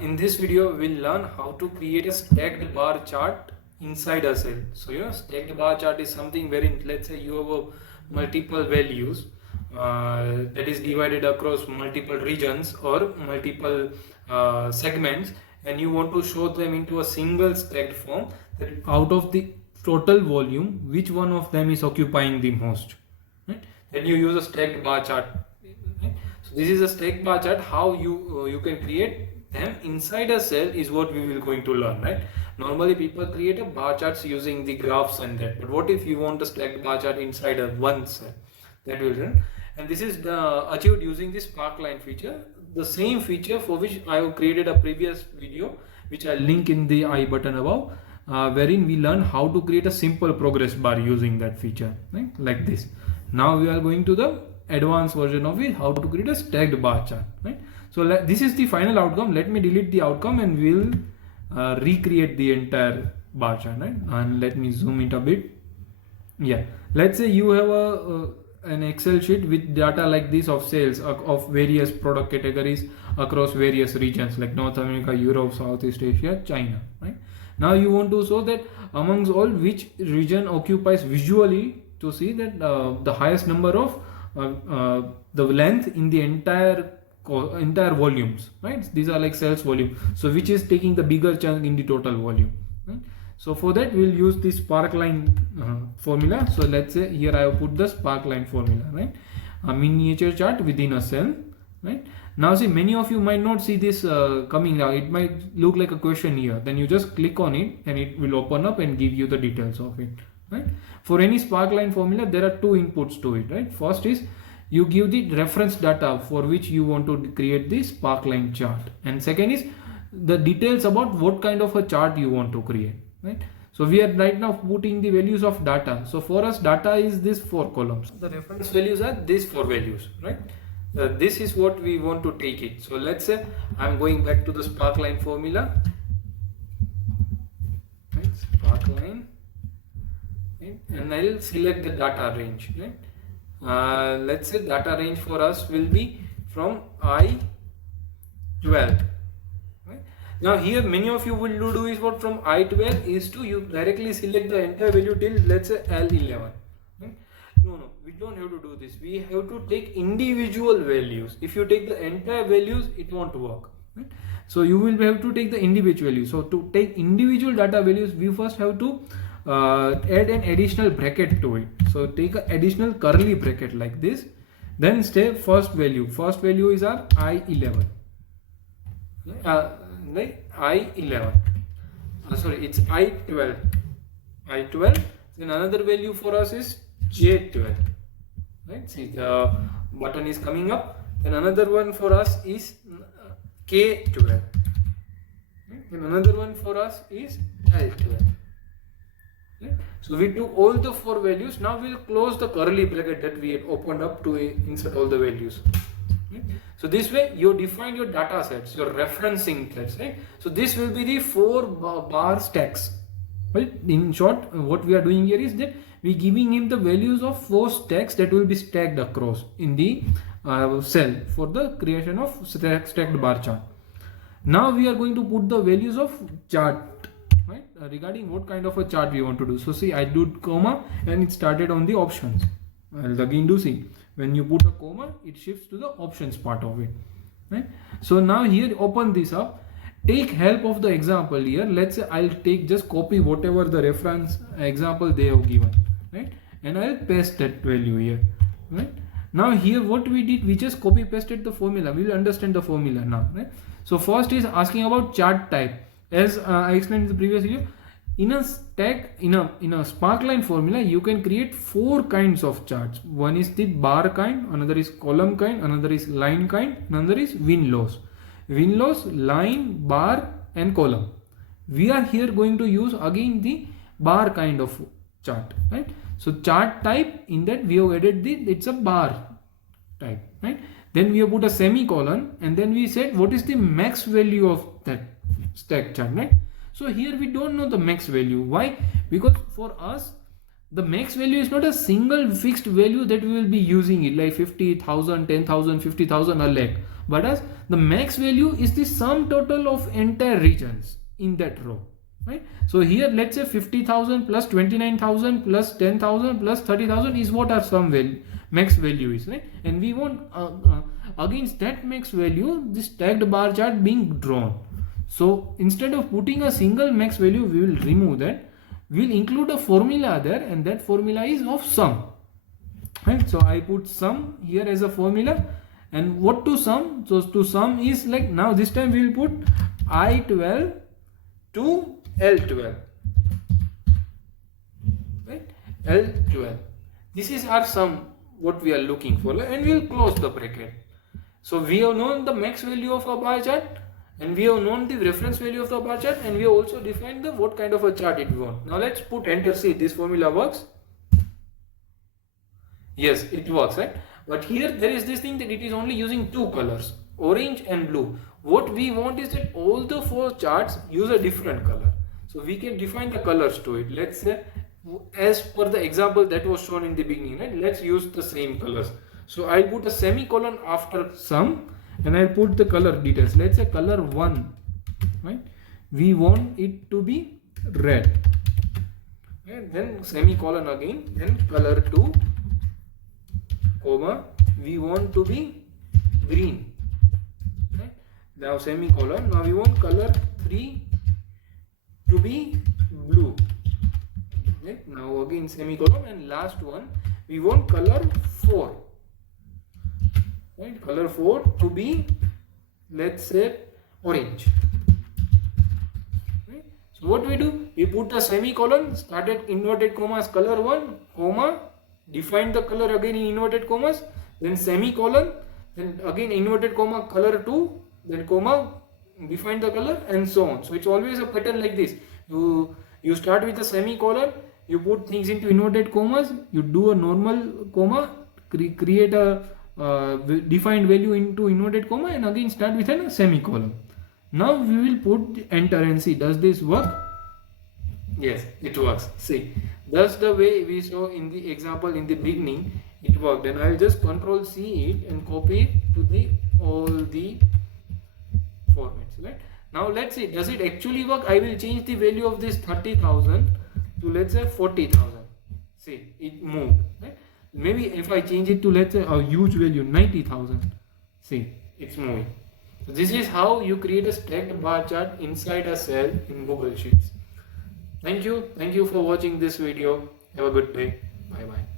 In this video, we'll learn how to create a stacked bar chart inside a cell. So, stacked bar chart is something wherein, let's say, you have multiple values that is divided across multiple regions or multiple segments, and you want to show them into a single stacked form, that out of the total volume, which one of them is occupying the most. Right? Then you use a stacked bar chart. Right? So this is a stacked bar chart. How you can create them inside a cell is what we will going to learn. Right? Normally people create a bar charts using the graphs and that. But what if you want a stacked bar chart inside a one cell? That will run. And this is achieved using the Sparkline feature. The same feature for which I have created a previous video, which I'll link in the I button above, wherein we learn how to create a simple progress bar using that feature, right? Like this. Now we are going to the advanced version of it, how to create a stacked bar chart, right? So this is the final outcome. Let me delete the outcome and we'll recreate the entire bar chart, right? And let me zoom it a bit. Yeah, let's say you have an Excel sheet with data like this of sales of various product categories across various regions like North America, Europe, Southeast Asia, China, right? Now you want to show that amongst all which region occupies visually to see that the highest number of the length in the entire volumes, right? These are like sales volume. So which is taking the bigger chunk in the total volume, right? So for that we'll use the Sparkline formula. So let's say here I have put the Sparkline formula, right? A miniature chart within a cell, right? Now see, many of you might not see this coming out. It might look like a question here. Then you just click on it and it will open up and give you the details of it, right? For any Sparkline formula, there are two inputs to it, right? First is you give the reference data for which you want to create the Sparkline chart. And second is the details about what kind of a chart you want to create, right? So we are right now putting the values of data. So for us, data is this 4 columns. The reference values are these 4 values, right? This is what we want to take it. So let's say I'm going back to the Sparkline formula, right? Sparkline, right? And I'll select the data range, right? Let's say data range for us will be from I12. Now here many of you will do is what from I12 is to you directly select the entire value till let's say L11. Right? No, we don't have to do this. We have to take individual values. If you take the entire values, it won't work. Right? So you will have to take the individual values. So to take individual data values, we first have to add an additional bracket to it. So take an additional curly bracket like this. Then stay first value. First value is our I11. I11. Sorry, it's I12. I12. Then another value for us is J12. Right? See, the button is coming up. Then another one for us is K12. Right? And another one for us is L12. Right? So we took all the 4 values. Now we'll close the curly bracket that we had opened up to insert all the values. So this way you define your data sets, your referencing sets, right? So this will be the 4 bar stacks, right? In short, what we are doing here is that we giving him the values of 4 stacks that will be stacked across in the cell for the creation of stacked bar chart. Now we are going to put the values of chart, right? Regarding what kind of a chart we want to do. So see, I do comma and it started on the options. I'll again do see. When you put a comma, it shifts to the options part of it, right? So now here open this up, take help of the example here. Let's say I'll take just copy whatever the reference example they have given, right? And I'll paste that value here, right? Now here what we did, we just copy pasted the formula. We will understand the formula now, right? So first is asking about chart type. As I explained in the previous video, in a stack, in a Sparkline formula, you can create 4 kinds of charts. One is the bar kind, another is column kind, another is line kind, another is win-loss. Win-loss, line, bar and column. We are here going to use again the bar kind of chart, right? So chart type, in that we have added it's a bar type, right? Then we have put a semicolon and then we said what is the max value of that stack chart, right? So here we don't know the max value. Why? Because for us, the max value is not a single fixed value that we will be using it like 50,000, 10,000, 50,000 a lakh. Whereas the max value is the sum total of entire regions in that row, right? So here let's say 50,000 plus 29,000 plus 10,000 plus 30,000 is what our sum value, max value is, right? And we want against that max value this stacked bar chart being drawn. So instead of putting a single max value, we will remove that. We'll include a formula there, and that formula is of sum, right? So I put sum here as a formula. And what to sum? So to sum is like, now this time we will put I12 to L12, right? L12. This is our sum, what we are looking for, and we will close the bracket. So we have known the max value of a bar chart, and we have known the reference value of the bar chart, and we have also defined the what kind of a chart it we want. Now let's put enter. See, this formula works. Yes, it works, right? But here there is this thing that it is only using two colors, orange and blue. What we want is that all the four charts use a different color. So we can define the colors to it. Let's say, as per the example that was shown in the beginning, right? Let's use the same colors. So I'll put a semicolon after sum, and I'll put the color details. Let's say color 1, right? We want it to be red, and then semicolon again, then color 2, comma, we want to be green, right? Now semicolon. Now we want color 3 to be blue, right? Now again semicolon, and last one we want color 4, right? Color 4 to be, let's say, orange, right? So what we do, we put a semicolon, started inverted commas color 1, comma, define the color again in inverted commas, then semicolon, then again inverted comma color 2, then comma, define the color, and so on. So it's always a pattern like this. You start with a semicolon, you put things into inverted commas, you do a normal comma, create a defined value into inverted comma, and again start with a semicolon. Now we will put enter and see, does this work? Yes, it works. See, that's the way we saw in the example in the beginning. It worked, and I'll just Control C it and copy it to the all the formats, right? Now let's see, does it actually work? I will change the value of this 30,000 to, let's say, 40,000. See, it moved, right? Maybe if I change it to, let's say, a huge value, 90,000. See, it's moving. So this is how you create a stacked bar chart inside a cell in Google Sheets. Thank you for watching this video. Have a good day. Bye bye.